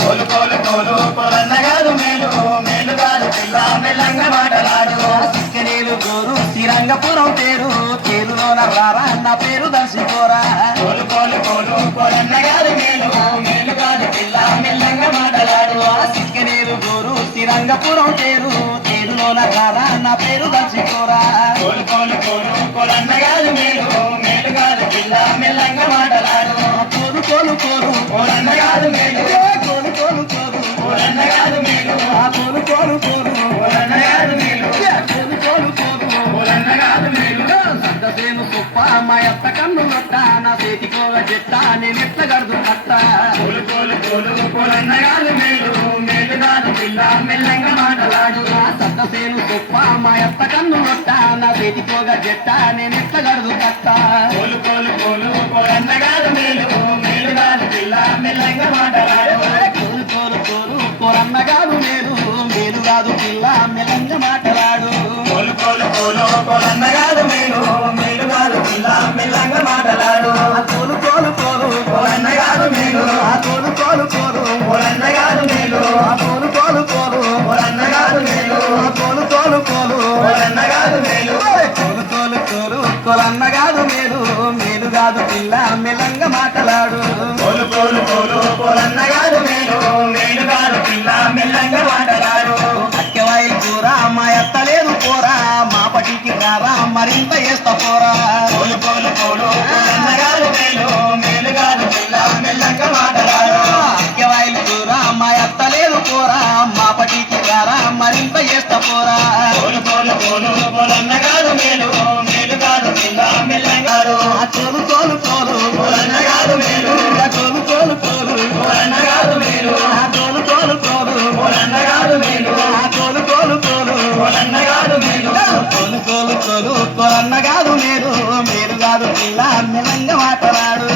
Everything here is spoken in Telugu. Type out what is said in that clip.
కోలు కోలు కోలు కోలన్న కాదు మేలు మేలు కాదు పిల్ల మెల్లంగా మాటలాడు సిక్కనేలు గోరు శ్రీరంగపురం తేరు తేరులోన రారా నా పేరు దర్శిపోరా కోలు కోలు కోలు కోలన్న కాదు మేలు మేలు కాదు పిల్ల మెల్లంగా మాటలాడు సిక్కనేలు గోరు శ్రీరంగపురం తేరు తేరులోన రారా నా పేరు దర్శిపోరా కోలు కోలు కోలు కోలన్న కాదు మేలు మేలు కాదు పిల్ల మెల్లంగా మాటలాడు కోలు కోలు కోలు కోలన్న కాదు మేలు కోలు కోలు కోలు కోలన్న కాదు మేలు కోలు కోలు కోలు కోలన్న కాదు మేలు కోలు కోలు కోలు కోలన్న కాదు మేలు సద్దసేను కుప్ప మా ఎత్త కన్ను నొట్ట నా చేతికోగ చెట్ట నేనెట్ల గడుదు కట్ట కోలు కోలు కోలు కోలన్న కాదు మేలు మేలు కాదు పిల్ల మెల్లంగా మాటలాడు సద్దసేను కుప్ప మా ఎత్త కన్ను నొట్ట నా చేతికోగ చెట్ట నేనెట్ల గడుదు కట్ట కోలు కోలు కోలు కోలన్న కాదు మేలు మేలు కాదు పిల్ల మెల్లంగా మాటలాడు కోలు కోలు కోలు కోరన్న కాదు నేను మేలు కాదు పిల్ల మెల్లంగా మాటలాడు కోలు కోలు కోలు కోలన్న కాదు మేలు మేలు కాదు పిల్ల మెల్లంగా మాటలాడు కోలు కోలు కోలు కోలన్న కాదు మేలు కోలు కోలు కోలు కోలన్న కాదు మేలు కోలు కోలు కోలు కోలన్న కాదు మేలు కోలు కోలు కోలు కోలన్న కాదు మేలు కోలు కోలు కోలు కోలన్న కాదు మేలు మేలు కాదు పిల్ల మెల్లంగా మాటలాడు కోలు కోలు కోలు కోలన్న కాదు మేలు మేలు కాదు పిల్ల మెల్లంగా మాటలాడు అక్కవాయిల్ కూర మా ఎత్త లేదు పోరా మా పటికి రారా మరింత వేస్తా పోరా కోలు కోలు కోలు కోలన్న కాదు మేలు మేలు కాదు పిల్ల మెల్లంగా మాటలాడు అక్కవాయిల్ కూర మా ఎత్త లేదు పోరా మా పటికి రారా మరింత వేస్తా పోరా కోలు కోలు కోలు కోలన్న కాదు మేలు మేలు కాదు పిల్ల మెల్లంగా కోలు కోలు కోలు కోలన్న కాదు మేలు కోలు కోలు కోలు కోలన్న కాదు మేలు కోలు కోలు కోలు కోలన్న కాదు మేలు కోలు కోలు కోలు కోలన్న కాదు మేలు కోలు కోలు కోలు కోలన్న కాదు మేలు మేలు కాదు పిల్ల మెల్లంగా మాట్లాడు